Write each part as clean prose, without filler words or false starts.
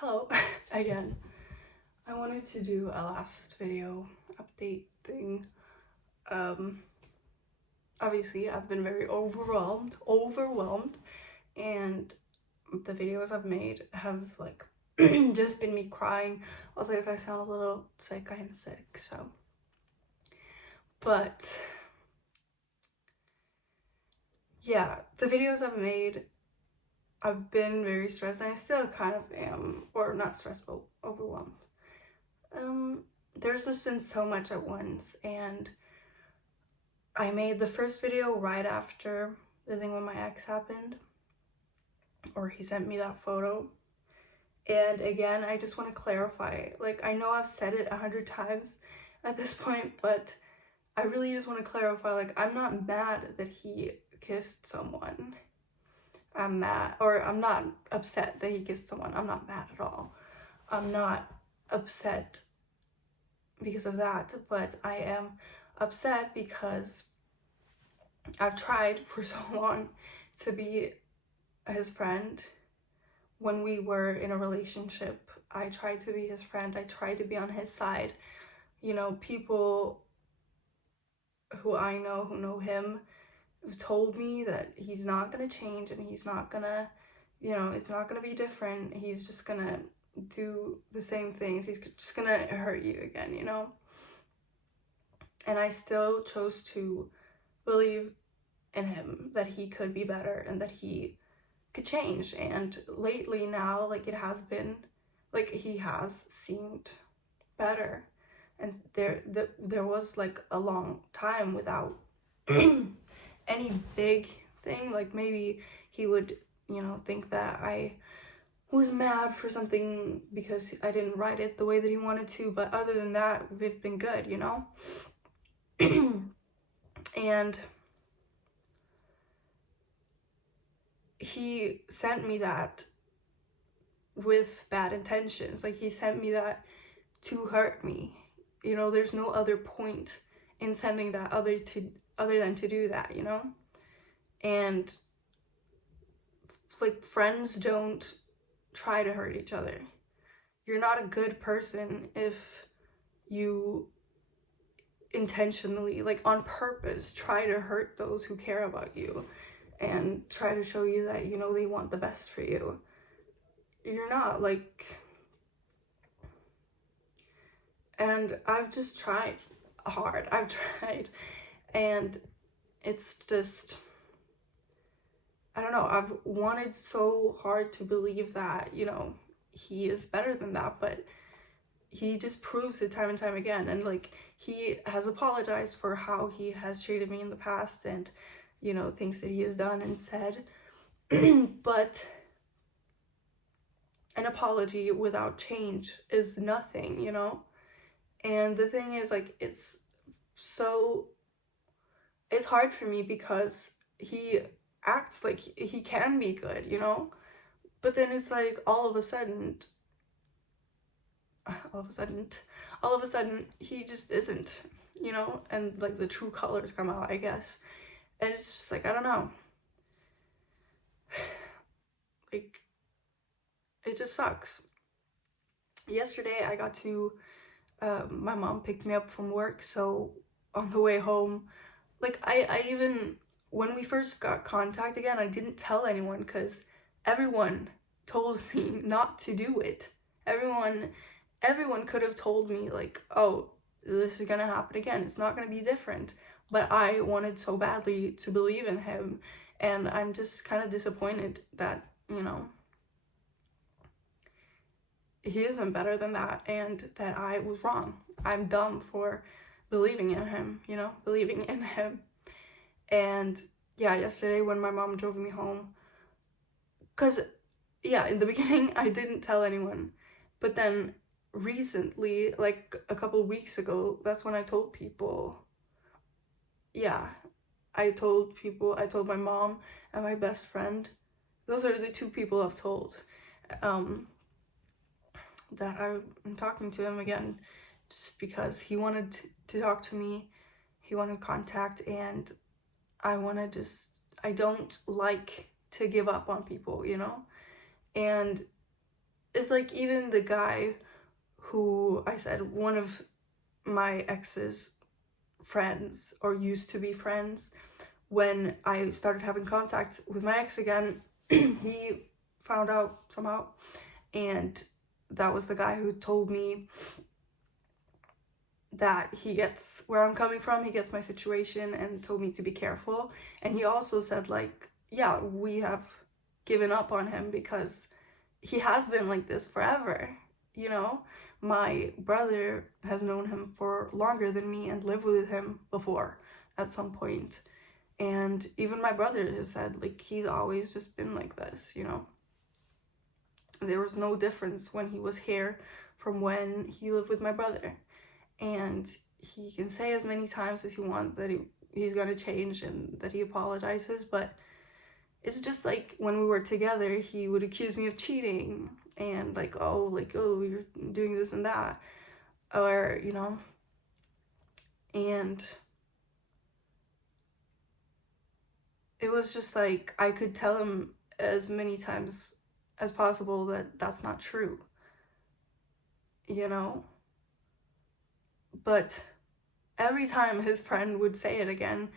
Hello again. I wanted to do a last video update thing. Um, Obviously I've been very overwhelmed, and the videos I've made have like just been me crying. Also, if I sound a little sick, I am sick, so. But yeah, the videos I've made, I've been very stressed, and I still kind of am, or not stressed, but overwhelmed. There's just been so much at once, and I made the first video right after the thing with my ex happened, or he sent me that photo. And again, I just want to clarify, like, I know I've said it 100 times at this point, but I really just want to clarify, like, I'm not mad that he kissed someone. I'm mad, or I'm not upset that he kissed someone. I'm not mad at all. I'm not upset because of that, but I am upset because I've tried for so long to be his friend. When we were in a relationship, I tried to be his friend. I tried to be on his side. You know, people who I know, who know him, have told me that he's not gonna change, and he's not gonna, it's not gonna be different. He's just gonna do the same things. He's just gonna hurt you again, And I still chose to believe in him, that he could be better and that he could change. And lately now, like, it has been, like, he has seemed better, and there was like a long time without any big thing. Like, maybe he would, think that I was mad for something because I didn't write it the way that he wanted to, but other than that, we've been good. And he sent me that with bad intentions. Like, he sent me that to hurt me. There's no other point in sending that other than to do that, And like, friends don't try to hurt each other. You're not a good person if you intentionally, like on purpose, try to hurt those who care about you and try to show you that, they want the best for you. You're not, like. And I've just tried hard. I've tried, and it's just, I don't know, I've wanted so hard to believe that, he is better than that, but he just proves it time and time again. And like, he has apologized for how he has treated me in the past, and things that he has done and said. But an apology without change is nothing. And the thing is, like, it's hard for me because he acts like he can be good, but then it's like all of a sudden he just isn't, and like the true colors come out, I guess. And it's just like, I don't know, like, it just sucks. Yesterday I got to my mom picked me up from work, so on the way home, like, I even, when we first got contact again, I didn't tell anyone because everyone told me not to do it. Everyone could have told me, like, oh, this is gonna happen again, it's not gonna be different. But I wanted so badly to believe in him, and I'm just kind of disappointed that, he isn't better than that, and that I was wrong. I'm dumb for believing in him, And yeah, yesterday when my mom drove me home, because yeah, in the beginning I didn't tell anyone, but then recently, like a couple of weeks ago, that's when I told people. Yeah, I told my mom and my best friend. Those are the two people I've told that I'm talking to him again, just because he wanted to talk to me, he wanted contact, and I don't like to give up on people, and it's like even the guy who I said one of my ex's friends or used to be friends, when I started having contact with my ex again, he found out somehow, and that was the guy who told me that he gets where I'm coming from, he gets my situation, and told me to be careful. And he also said, like, yeah, we have given up on him because he has been like this forever, you know? My brother has known him for longer than me and lived with him before at some point. And even my brother has said, like, he's always just been like this, you know? There was no difference when he was here from when he lived with my brother. And he can say as many times as he wants that he's gonna change and that he apologizes, but it's just like when we were together, he would accuse me of cheating and like, oh, you're doing this and that, or, you know, and it was just like I could tell him as many times as possible that that's not true, you know, but every time his friend would say it again,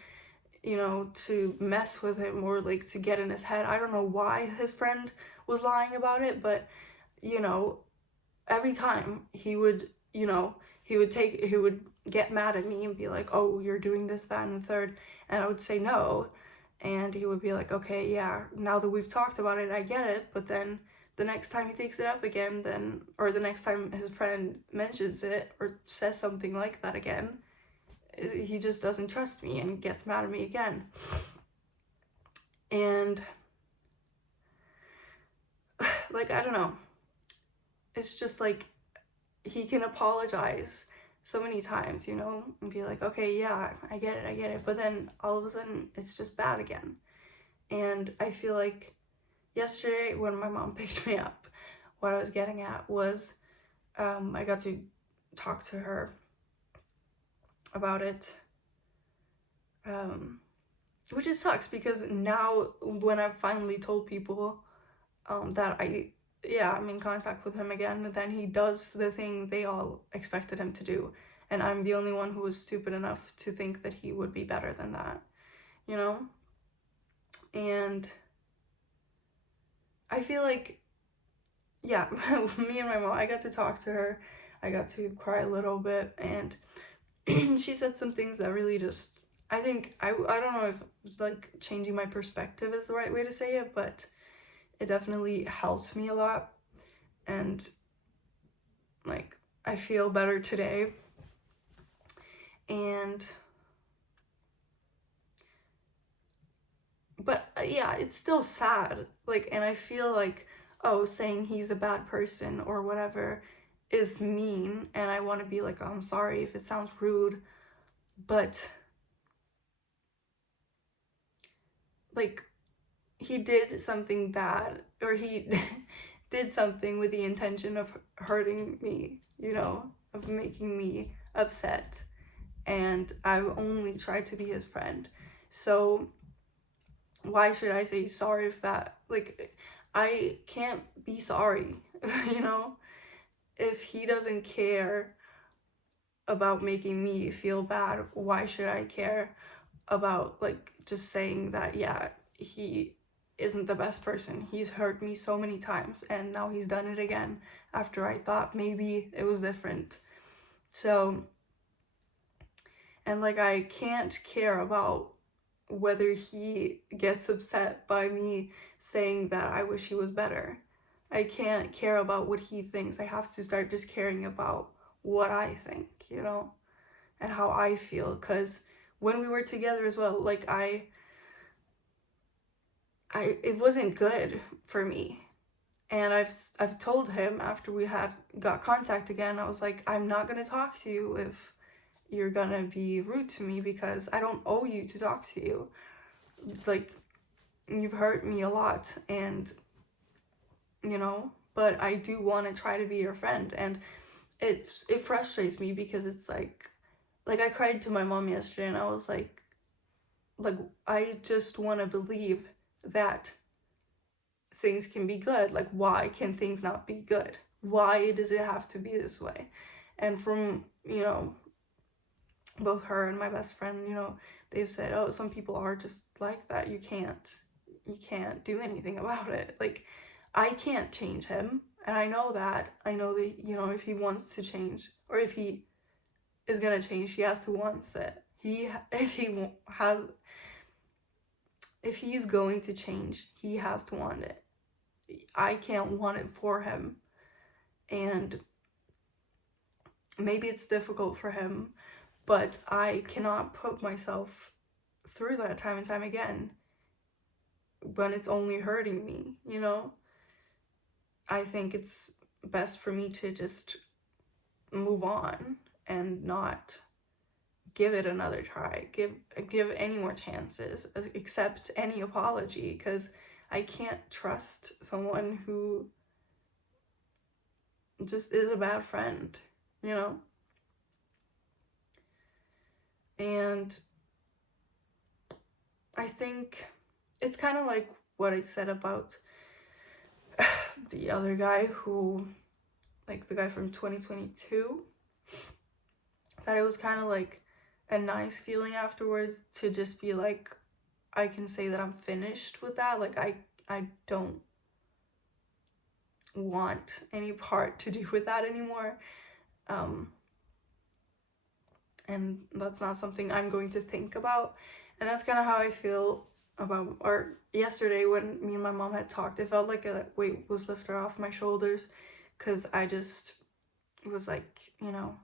you know, to mess with him or like to get in his head. I don't know why his friend was lying about it, but you know, every time he would, you know, he would get mad at me and be like, oh, you're doing this, that, and the third. And I would say no. And he would be like, okay, yeah, now that we've talked about it, I get it. But then the next time he takes it up again, then, or the next time his friend mentions it or says something like that again, he just doesn't trust me and gets mad at me again. And like, I don't know. It's just like he can apologize so many times, you know, and be like, okay, yeah, I get it. But then all of a sudden it's just bad again. And I feel like yesterday when my mom picked me up, what I was getting at was I got to talk to her about it, which it sucks because now when I've finally told people that I'm in contact with him again, then he does the thing they all expected him to do. And I'm the only one who was stupid enough to think that he would be better than that, you know? And I feel like, yeah, me and my mom, I got to talk to her. I got to cry a little bit, and she said some things that really just, I think, I don't know if it's like changing my perspective is the right way to say it, but it definitely helped me a lot. And like, I feel better today. And but yeah, it's still sad, like, and I feel like, oh, saying he's a bad person or whatever is mean, and I want to be like, oh, I'm sorry if it sounds rude, but like, he did something bad, or he did something with the intention of hurting me, you know, of making me upset, and I've only tried to be his friend. So why should I say sorry if that, like, I can't be sorry, you know? If he doesn't care about making me feel bad, why should I care about, like, just saying that, yeah, he isn't the best person. He's hurt me so many times, and now he's done it again after I thought maybe it was different. So, and like, I can't care about whether he gets upset by me saying that I wish he was better. I can't care about what he thinks. I have to start just caring about what I think, you know, and how I feel. Because when we were together as well, like, it wasn't good for me. And I've told him after we got contact again, I was like, I'm not gonna talk to you if you're gonna be rude to me, because I don't owe you to talk to you. Like, you've hurt me a lot, and you know, but I do want to try to be your friend. And it frustrates me because it's like I cried to my mom yesterday, and I was like I just want to believe that things can be good. Like, why can things not be good? Why does it have to be this way? And from, you know, both her and my best friend, you know, they've said, oh, some people are just like that. You can't do anything about it. Like, I can't change him, and I know that. I know that, you know, if he wants to change, or if he is gonna change, he has to want it. If he's going to change, he has to want it. I can't want it for him. And maybe it's difficult for him, but I cannot put myself through that time and time again when it's only hurting me, you know? I think it's best for me to just move on and not give it another try, give any more chances, accept any apology, because I can't trust someone who just is a bad friend, you know? And I think it's kind of like what I said about the other guy who, like the guy from 2022, that it was kind of like a nice feeling afterwards to just be like, I can say that I'm finished with that. Like, I don't want any part to do with that anymore. And that's not something I'm going to think about. And that's kind of how I feel about, or yesterday when me and my mom had talked, it felt like a weight was lifted off my shoulders, because I just was like, you know,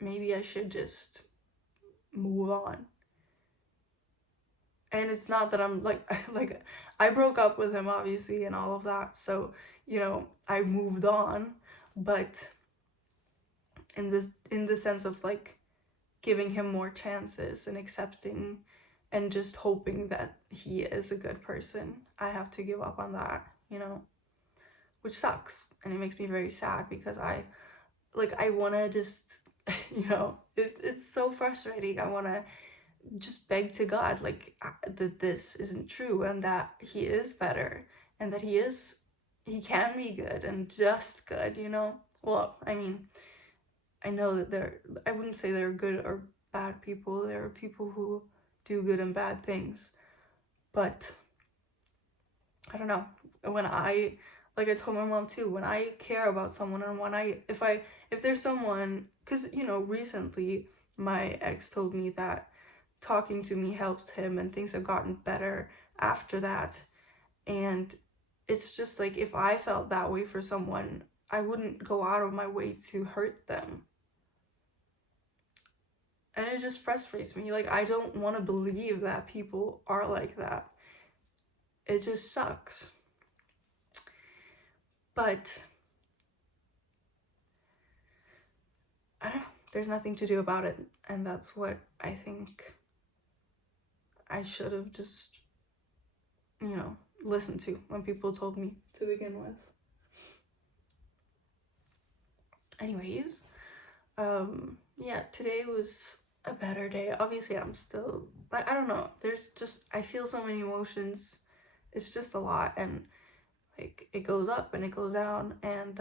maybe I should just move on. And it's not that I'm like like I broke up with him, obviously, and all of that, so, you know, I moved on, but in the sense of like giving him more chances and accepting and just hoping that he is a good person, I have to give up on that, you know, which sucks, and it makes me very sad, because I want to just you know, it's so frustrating. I want to just beg to God, like, that this isn't true, and that he is better, and that he can be good and just good, you know? Well, I mean, I know that I wouldn't say they're good or bad people. There are people who do good and bad things, but I don't know. When like I told my mom too, when I care about someone, and when if there's someone, because, you know, recently my ex told me that talking to me helped him and things have gotten better after that. And it's just like, if I felt that way for someone, I wouldn't go out of my way to hurt them. And it just frustrates me. Like, I don't want to believe that people are like that. It just sucks. But I don't know. There's nothing to do about it. And that's what I think I should have just, you know, listened to when people told me to begin with. Anyways, yeah, today was a better day. Obviously, I'm still, like, I don't know. There's just, I feel so many emotions. It's just a lot. And, like, it goes up and it goes down. And,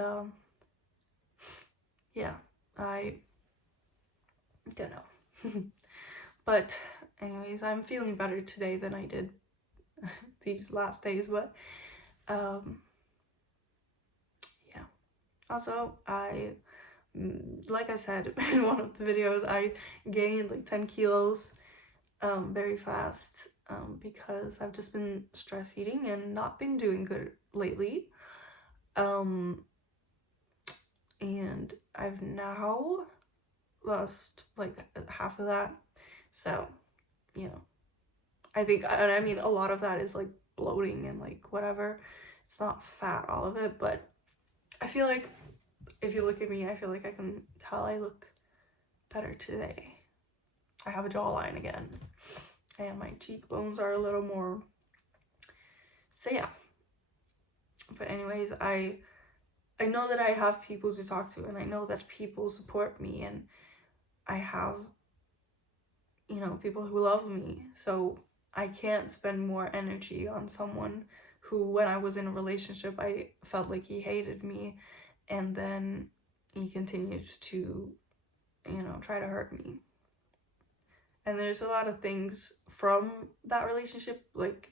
yeah, I don't know. But anyways, I'm feeling better today than I did these last days. But yeah, also, like I said in one of the videos, I gained like 10 kilos very fast, because I've just been stress eating and not been doing good lately. And I've now lost like half of that. So, you know, I think, and I mean, a lot of that is like bloating and like whatever. It's not fat, all of it, but I feel like if you look at me, I feel like I can tell I look better today. I have a jawline again, and my cheekbones are a little more, so yeah. But anyways, I know that I have people to talk to, and I know that people support me, and I have, you know, people who love me, so I can't spend more energy on someone who, when I was in a relationship, I felt like he hated me, and then he continues to, you know, try to hurt me. And there's a lot of things from that relationship, like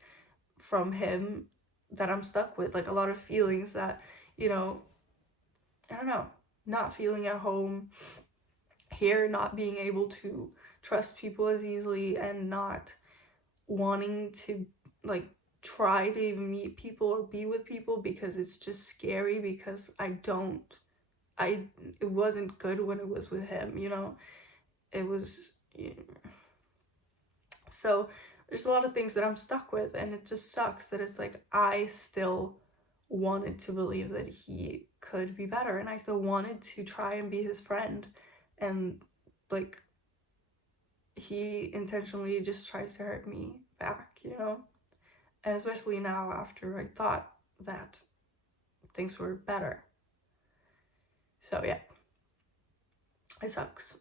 from him, that I'm stuck with, like a lot of feelings that, you know, I don't know, not feeling at home here, not being able to trust people as easily, and not wanting to like try to even meet people or be with people because it's just scary, because it wasn't good when it was with him, you know. It was, so there's a lot of things that I'm stuck with, and it just sucks that it's like I still wanted to believe that he could be better, and I still wanted to try and be his friend, and like he intentionally just tries to hurt me back, you know. And especially now, after I thought that things were better. So yeah, it sucks.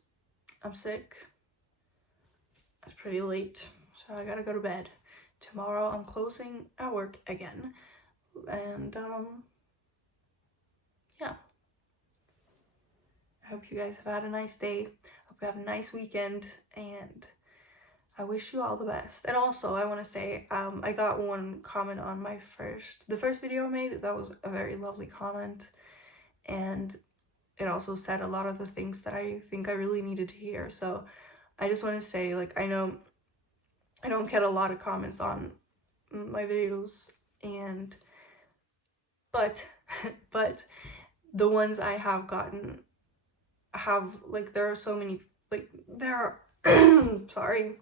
I'm sick. It's pretty late, so I gotta go to bed. Tomorrow I'm closing at work again, and yeah. I hope you guys have had a nice day. Hope you have a nice weekend, and I wish you all the best. And also, I want to say, I got one comment on the first video I made. That was a very lovely comment, and it also said a lot of the things that I think I really needed to hear. So I just want to say, like, I know I don't get a lot of comments on my videos, but but the ones I have gotten have, like, there are so many, like, there are sorry,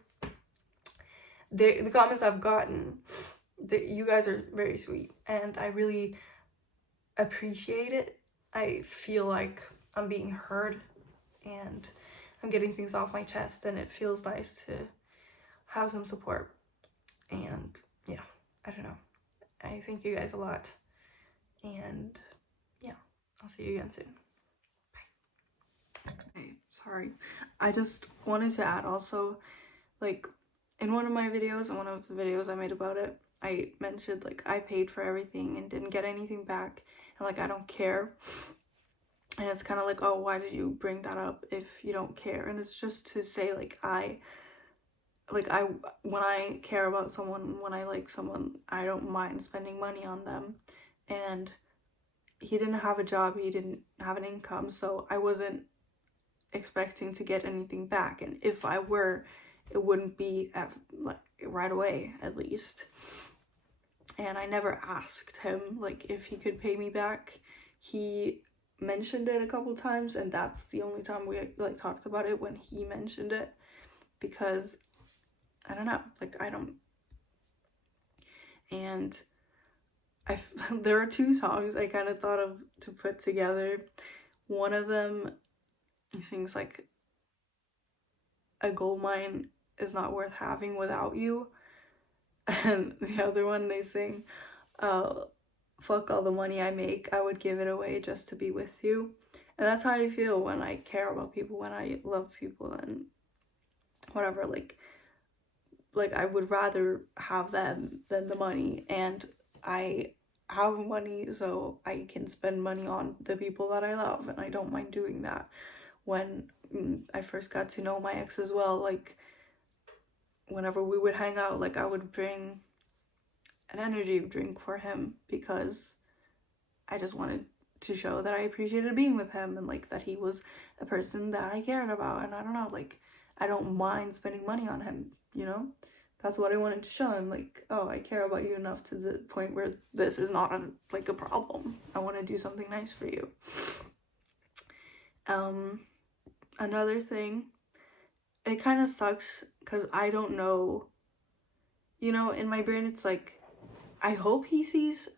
the comments I've gotten, you guys are very sweet, and I really appreciate it. I feel like I'm being heard, and I'm getting things off my chest, and it feels nice to have some support. And yeah, I don't know. I thank you guys a lot, and yeah, I'll see you again soon. Bye. Okay, sorry. I just wanted to add also, like, in one of my videos, in one of the videos I made about it, I mentioned, like, I paid for everything and didn't get anything back, and, like, I don't care. And it's kind of like, oh, why did you bring that up if you don't care? And it's just to say, like, when I care about someone, when I like someone, I don't mind spending money on them. And he didn't have a job, he didn't have an income, so I wasn't expecting to get anything back. And if I were, it wouldn't be like right away, at least. And I never asked him, like, if he could pay me back. He mentioned it a couple times, and that's the only time we, like, talked about it, when he mentioned it, because I don't know, like, I don't. And there are two songs I kind of thought of to put together. One of them, he sings, like, a gold mine is not worth having without you, and the other one they sing, fuck all the money I make, I would give it away just to be with you. And that's how I feel when I care about people, when I love people, and whatever, like I would rather have them than the money. And I have money so I can spend money on the people that I love, and I don't mind doing that. When I first got to know my ex as well, like, whenever we would hang out, like, I would bring an energy drink for him, because I just wanted to show that I appreciated being with him, and, like, that he was a person that I cared about. And I don't know, like, I don't mind spending money on him, you know? That's what I wanted to show him, like, oh, I care about you enough to the point where this is not a problem. I want to do something nice for you. Another thing, it kind of sucks because I don't know, you know, in my brain it's like, I hope he sees,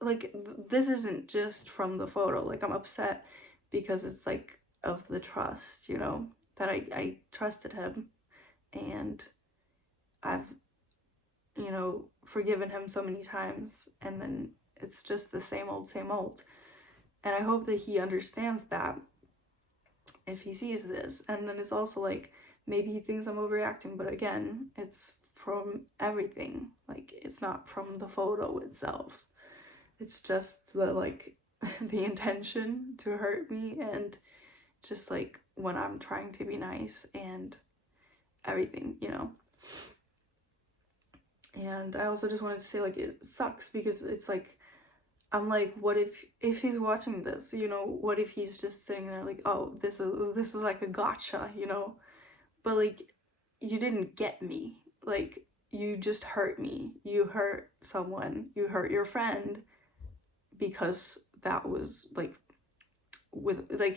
like, this isn't just from the photo, like, I'm upset because it's, like, of the trust, you know, that I trusted him, and I've, you know, forgiven him so many times, and then it's just the same old, and I hope that he understands that if he sees this. And then it's also like, maybe he thinks I'm overreacting, but again, it's from everything. Like, it's not from the photo itself. It's just the, like, the intention to hurt me, and just, like, when I'm trying to be nice and everything, you know? And I also just wanted to say, like, it sucks because it's like, I'm like, what if he's watching this, you know? What if he's just sitting there like, oh, this was like a gotcha, you know? But, like, you didn't get me. Like, you just hurt me. You hurt someone. You hurt your friend because that was, like,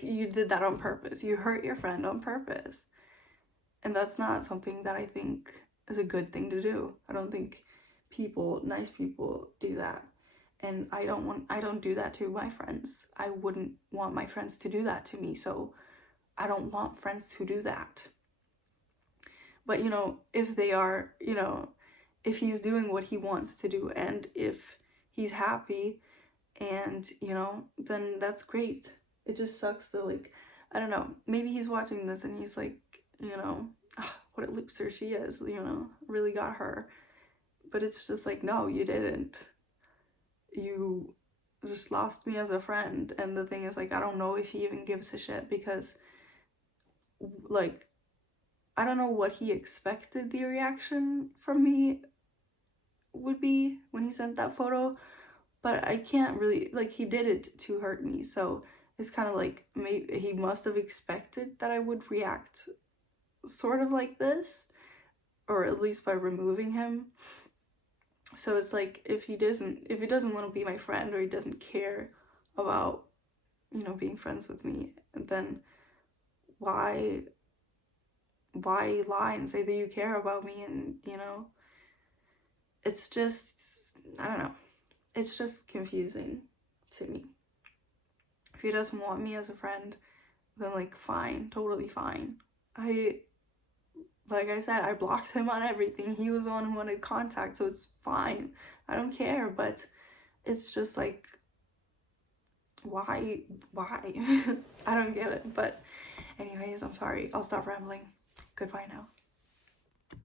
you did that on purpose. You hurt your friend on purpose. And that's not something that I think is a good thing to do. I don't think nice people do that. And I don't do that to my friends. I wouldn't want my friends to do that to me. So I don't want friends who do that. But, you know, if they are, you know, if he's doing what he wants to do, and if he's happy, and, you know, then that's great. It just sucks that, like, I don't know, maybe he's watching this and he's like, you know, what a loser she is, you know, really got her. But it's just like, no, you didn't. You just lost me as a friend. And the thing is, like, I don't know if he even gives a shit, because, like, I don't know what he expected the reaction from me would be when he sent that photo, but I can't really, like, he did it to hurt me, so it's kind of like, maybe he must have expected that I would react sort of like this, or at least by removing him. So it's like, if he doesn't want to be my friend, or he doesn't care about, you know, being friends with me, then why lie and say that you care about me? And, you know, it's just, I don't know, it's just confusing to me. If he doesn't want me as a friend, then, like, fine, totally fine. Like I said, I blocked him on everything. He was the one who wanted contact, so it's fine. I don't care, but it's just like, why? I don't get it. But anyways, I'm sorry. I'll stop rambling. Goodbye now.